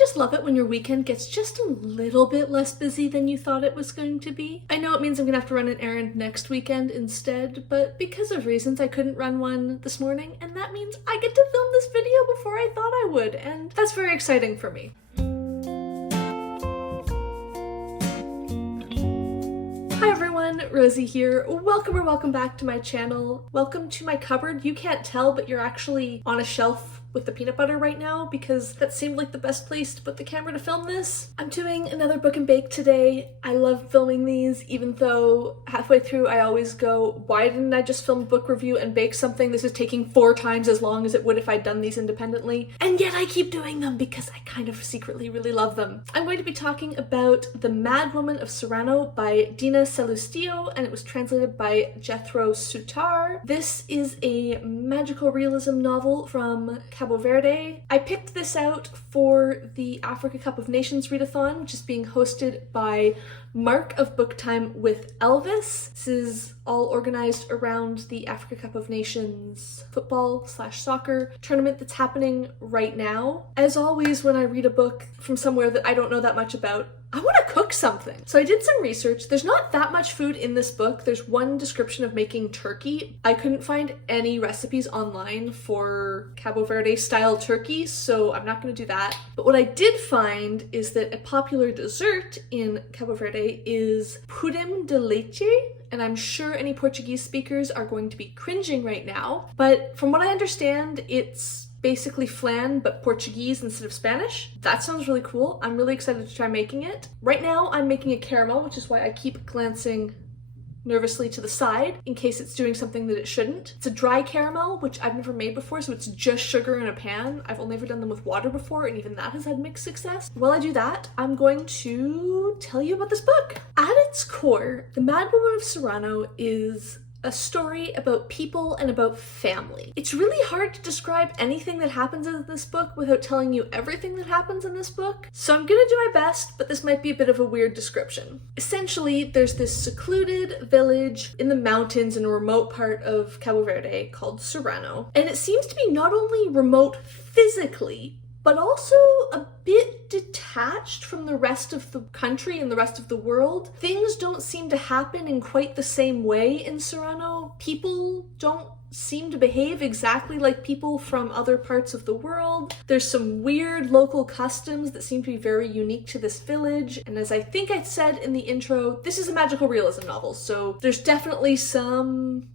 just love it when your weekend gets just a little bit less busy than you thought it was going to be? I know it means I'm gonna have to run an errand next weekend instead, but because of reasons I couldn't run one this morning, and that means I get to film this video before I thought I would, and that's very exciting for me. Hi everyone, Rosie here. Welcome back to my channel. Welcome to my cupboard. You can't tell, but you're actually on a shelf with the peanut butter right now because that seemed like the best place to put the camera to film this. I'm doing another book and bake today. I love filming these, even though halfway through I always go, why didn't I just film a book review and bake something? This is taking 4 times as long as it would if I'd done these independently. And yet I keep doing them because I kind of secretly really love them. I'm going to be talking about The Madwoman of Serrano by Dina Salustio, and it was translated by Jethro Soutar. This is a magical realism novel from Cabo Verde. I picked this out for the Africa Cup of Nations readathon, which is being hosted by Mark of Book Time with Elvis. This is all organized around the Africa Cup of Nations football/soccer tournament that's happening right now. As always, when I read a book from somewhere that I don't know that much about, I want to cook something. So I did some research. There's not that much food in this book. There's one description of making turkey. I couldn't find any recipes online for Cabo Verde style turkey, so I'm not going to do that. But what I did find is that a popular dessert in Cabo Verde is Pudim de Leite, and I'm sure any Portuguese speakers are going to be cringing right now. But from what I understand, it's basically flan but Portuguese instead of Spanish. That sounds really cool. I'm really excited to try making it. Right now I'm making a caramel, which is why I keep glancing nervously to the side in case it's doing something that it shouldn't. It's a dry caramel, which I've never made before, so it's just sugar in a pan. I've only ever done them with water before, and even that has had mixed success. While I do that, I'm going to tell you about this book. At its core, The Madwoman of Serrano is a story about people and about family. It's really hard to describe anything that happens in this book without telling you everything that happens in this book, so I'm gonna do my best, but this might be a bit of a weird description. Essentially, there's this secluded village in the mountains in a remote part of Cabo Verde called Serrano, and it seems to be not only remote physically, but also a bit detached from the rest of the country and the rest of the world. Things don't seem to happen in quite the same way in Serrano. People don't seem to behave exactly like people from other parts of the world. There's some weird local customs that seem to be very unique to this village. And as I think I said in the intro, this is a magical realism novel, so there's definitely some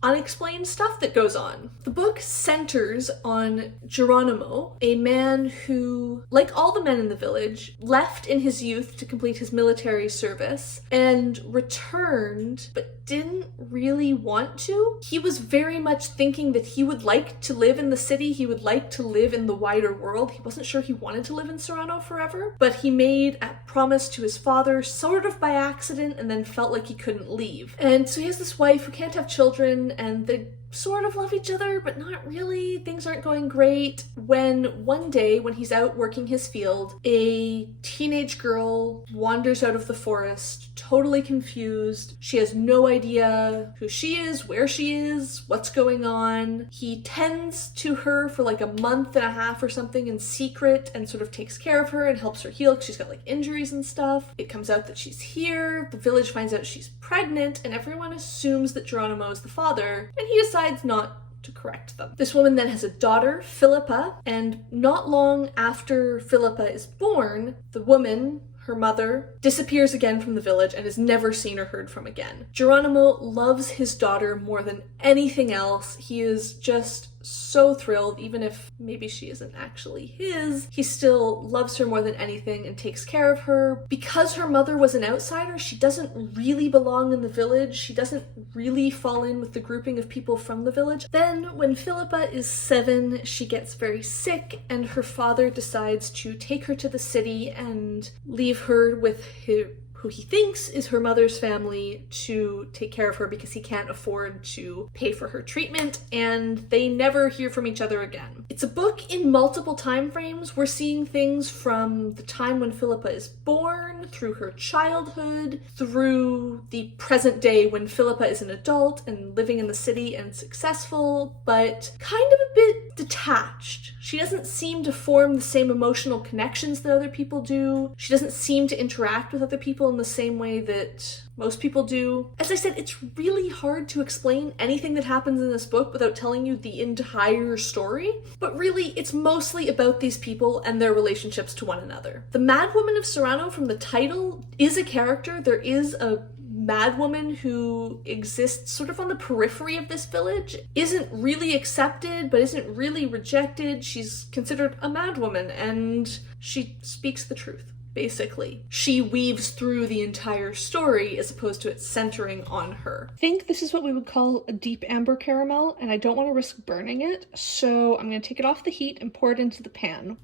unexplained stuff that goes on. The book centers on Geronimo, a man who, like all the men in the village, left in his youth to complete his military service and returned, but didn't really want to. He was very much thinking that he would like to live in the city, he would like to live in the wider world. He wasn't sure he wanted to live in Serrano forever, but he made a promise to his father sort of by accident and then felt like he couldn't leave. And so he has this wife who can't have children, and they sort of love each other, but not really. Things aren't going great when one day, when he's out working his field, a teenage girl wanders out of the forest, totally confused. She has no idea who she is, where she is, what's going on. He tends to her for like a month and a half or something in secret and sort of takes care of her and helps her heal because she's got like injuries and stuff. It comes out that she's here. The village finds out she's pregnant, and everyone assumes that Geronimo is the father, and he decides not to correct them. This woman then has a daughter, Philippa, and not long after Philippa is born, the woman, her mother, disappears again from the village and is never seen or heard from again. Geronimo loves his daughter more than anything else. He is just so thrilled, even if maybe she isn't actually his. He still loves her more than anything and takes care of her. Because her mother was an outsider, she doesn't really belong in the village. She doesn't really fall in with the grouping of people from the village. Then when Philippa is 7, she gets very sick and her father decides to take her to the city and leave her with who he thinks is her mother's family to take care of her because he can't afford to pay for her treatment, and they never hear from each other again. It's a book in multiple time frames. We're seeing things from the time when Philippa is born, through her childhood, through the present day when Philippa is an adult and living in the city and successful, but kind of a bit detached. She doesn't seem to form the same emotional connections that other people do. She doesn't seem to interact with other people in the same way that most people do. As I said, it's really hard to explain anything that happens in this book without telling you the entire story, but really it's mostly about these people and their relationships to one another. The Madwoman of Serrano, from the title, is a character. There is a madwoman who exists sort of on the periphery of this village, isn't really accepted but isn't really rejected. She's considered a madwoman and she speaks the truth. Basically, she weaves through the entire story as opposed to it centering on her. I think this is what we would call a deep amber caramel, and I don't want to risk burning it, so I'm going to take it off the heat and pour it into the pan.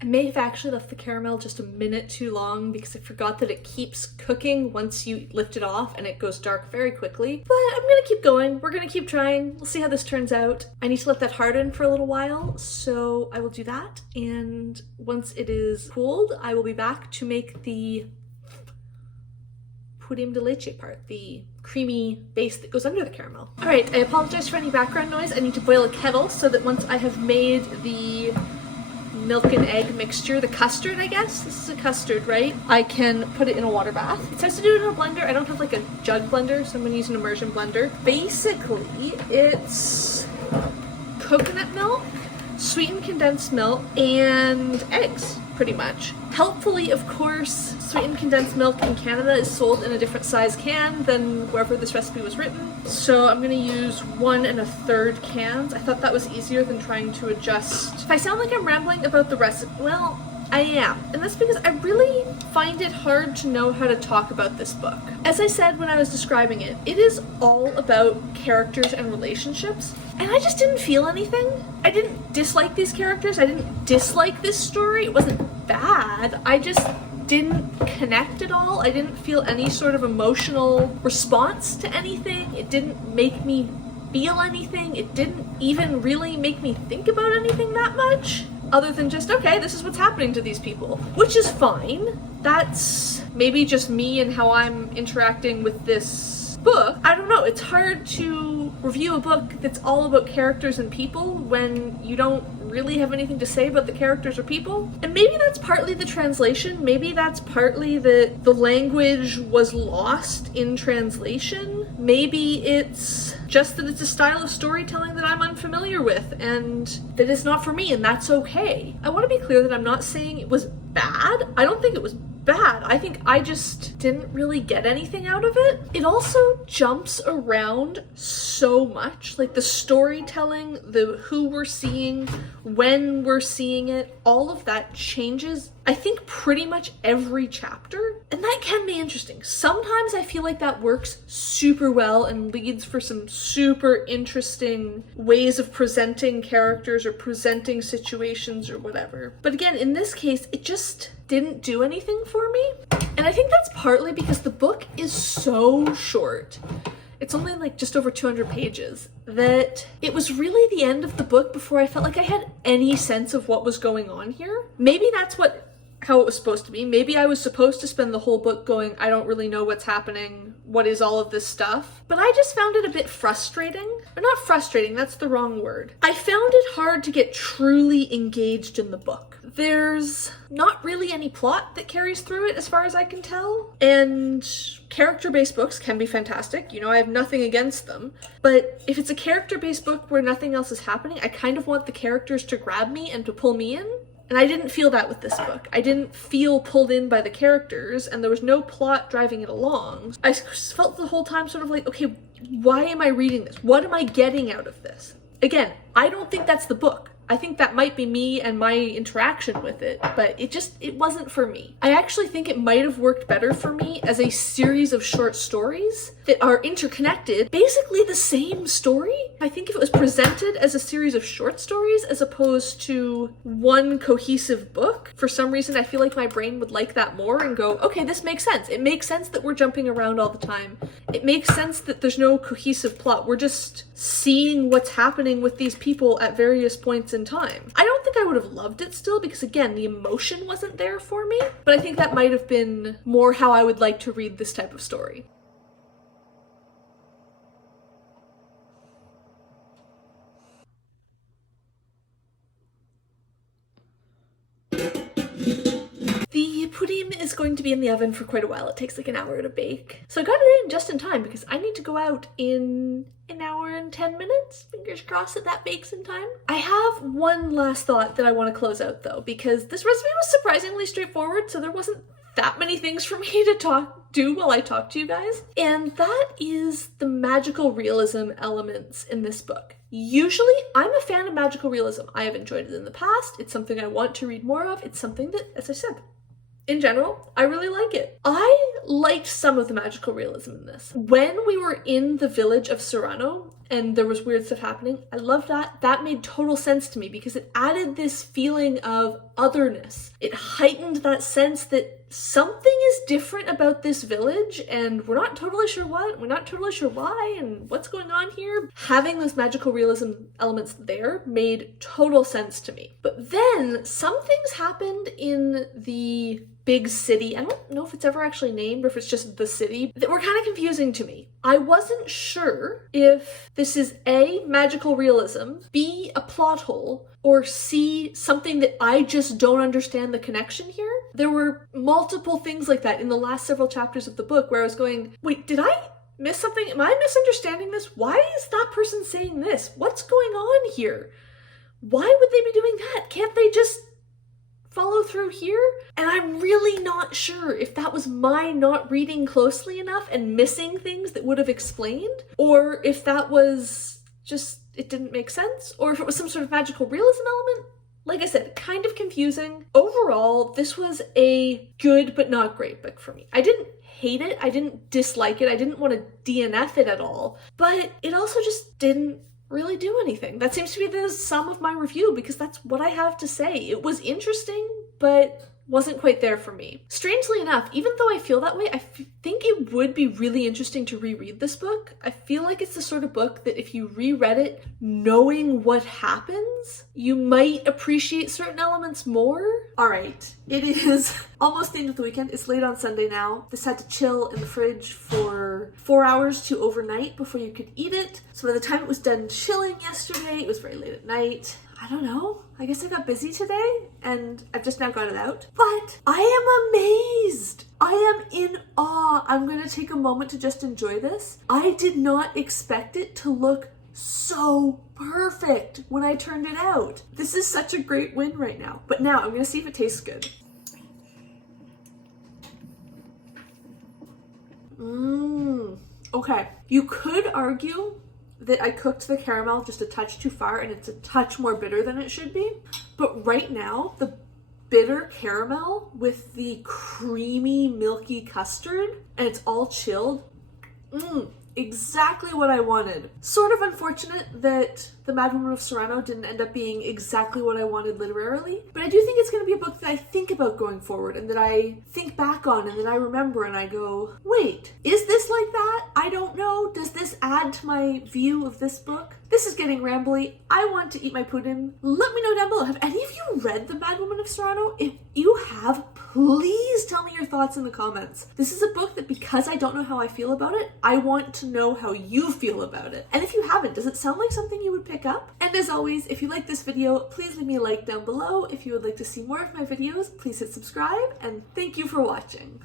I may have actually left the caramel just a minute too long because I forgot that it keeps cooking once you lift it off and it goes dark very quickly. But I'm gonna keep going. We're gonna keep trying. We'll see how this turns out. I need to let that harden for a little while, so I will do that. And once it is cooled, I will be back to make the Pudim de Leite part, the creamy base that goes under the caramel. All right, I apologize for any background noise. I need to boil a kettle so that once I have made the milk and egg mixture, the custard, I guess. This is a custard, right? I can put it in a water bath. It says to do it in a blender. I don't have like a jug blender, so I'm gonna use an immersion blender. Basically, it's coconut milk, sweetened condensed milk, and eggs, pretty much. Helpfully, of course, sweetened condensed milk in Canada is sold in a different size can than wherever this recipe was written. So I'm gonna use 1 1/3 cans. I thought that was easier than trying to adjust. If I sound like I'm rambling about the recipe, well, I am. And that's because I really find it hard to know how to talk about this book. As I said when I was describing it, it is all about characters and relationships. And I just didn't feel anything. I didn't dislike these characters. I didn't dislike this story. It wasn't bad. I just didn't connect at all. I didn't feel any sort of emotional response to anything. It didn't make me feel anything. It didn't even really make me think about anything that much, other than just, okay, this is what's happening to these people, which is fine. That's maybe just me and how I'm interacting with this book. I don't know, it's hard to review a book that's all about characters and people when you don't really have anything to say about the characters or people. And maybe that's partly the translation, maybe that's partly that the language was lost in translation, maybe it's just that it's a style of storytelling that I'm unfamiliar with and that it's not for me, and that's okay. I want to be clear that I'm not saying it was bad. I don't think it was bad. I think I just didn't really get anything out of it. It also jumps around so much, like the storytelling, the who we're seeing, when we're seeing it, all of that changes, I think, pretty much every chapter. And that can be interesting. Sometimes I feel like that works super well and leads for some super interesting ways of presenting characters or presenting situations or whatever. But again, in this case, it just didn't do anything for me. And I think that's partly because the book is so short. It's only like just over 200 pages, that it was really the end of the book before I felt like I had any sense of what was going on here. Maybe that's how it was supposed to be. Maybe I was supposed to spend the whole book going, I don't really know what's happening. What is all of this stuff? But I just found it a bit frustrating. Or not frustrating, that's the wrong word. I found it hard to get truly engaged in the book. There's not really any plot that carries through it as far as I can tell. And character-based books can be fantastic. You know, I have nothing against them. But if it's a character-based book where nothing else is happening, I kind of want the characters to grab me and to pull me in. And I didn't feel that with this book. I didn't feel pulled in by the characters, and there was no plot driving it along. I felt the whole time sort of like, okay, why am I reading this? What am I getting out of this? Again, I don't think that's the book. I think that might be me and my interaction with it, but it wasn't for me. I actually think it might have worked better for me as a series of short stories that are interconnected, basically the same story. I think if it was presented as a series of short stories as opposed to one cohesive book, for some reason I feel like my brain would like that more and go, okay, this makes sense. It makes sense that we're jumping around all the time. It makes sense that there's no cohesive plot. We're just seeing what's happening with these people at various points in in time. I don't think I would have loved it still because, again, the emotion wasn't there for me, but I think that might have been more how I would like to read this type of story. The pudim is going to be in the oven for quite a while. It takes like an hour to bake. So I got it in just in time because I need to go out in an hour and 10 minutes. Fingers crossed that that bakes in time. I have one last thought that I want to close out though, because this recipe was surprisingly straightforward, so there wasn't that many things for me to do while I talk to you guys. And that is the magical realism elements in this book. Usually, I'm a fan of magical realism. I have enjoyed it in the past. It's something I want to read more of. It's something that, as I said, in general, I really like it. I liked some of the magical realism in this. When we were in the village of Serrano and there was weird stuff happening, I loved that. That made total sense to me because it added this feeling of otherness. It heightened that sense that something is different about this village and we're not totally sure what, we're not totally sure why, and what's going on here. Having those magical realism elements there made total sense to me. But then some things happened in the big city. I don't know if it's ever actually named or if it's just the city that were kind of confusing to me. I wasn't sure if this is A, magical realism, B, a plot hole, or C, something that I just don't understand the connection here. There were multiple things like that in the last several chapters of the book where I was going, wait, did I miss something? Am I misunderstanding this? Why is that person saying this? What's going on here? Why would they be doing that? Can't they just follow through here? And I'm really not sure if that was my not reading closely enough and missing things that would have explained, or if that was just, it didn't make sense, or if it was some sort of magical realism element. Like I said, kind of confusing. Overall, this was a good but not great book for me. I didn't hate it, I didn't dislike it, I didn't want to DNF it at all, but it also just didn't really do anything. That seems to be the sum of my review because that's what I have to say. It was interesting, but wasn't quite there for me. Strangely enough, even though I feel that way, I think it would be really interesting to reread this book. I feel like it's the sort of book that if you reread it knowing what happens, you might appreciate certain elements more. All right, it is almost the end of the weekend. It's late on Sunday now. This had to chill in the fridge for 4 hours to overnight before you could eat it. So by the time it was done chilling yesterday, it was very late at night. I don't know. I guess I got busy today and I've just now got it out. But I am amazed. I am in awe. I'm going to take a moment to just enjoy this. I did not expect it to look so perfect when I turned it out. This is such a great win right now. But now I'm going to see if it tastes good. Okay. You could argue that I cooked the caramel just a touch too far and it's a touch more bitter than it should be. But right now, the bitter caramel with the creamy, milky custard, and it's all chilled, exactly what I wanted. Sort of unfortunate that the Madwoman of Serrano didn't end up being exactly what I wanted literarily, but I do think it's going to be a book that I think about going forward and that I think back on and that I remember and I go, wait, is this like that? I don't know. Does this add to my view of this book? This is getting rambly. I want to eat my pudding. Let me know down below. Have any of you read The Madwoman of Serrano? If you have, please tell me your thoughts in the comments. This is a book that, because I don't know how I feel about it, I want to know how you feel about it. And if you haven't, does it sound like something you would pick up? And as always, if you like this video, please leave me a like down below. If you would like to see more of my videos, please hit subscribe, and thank you for watching.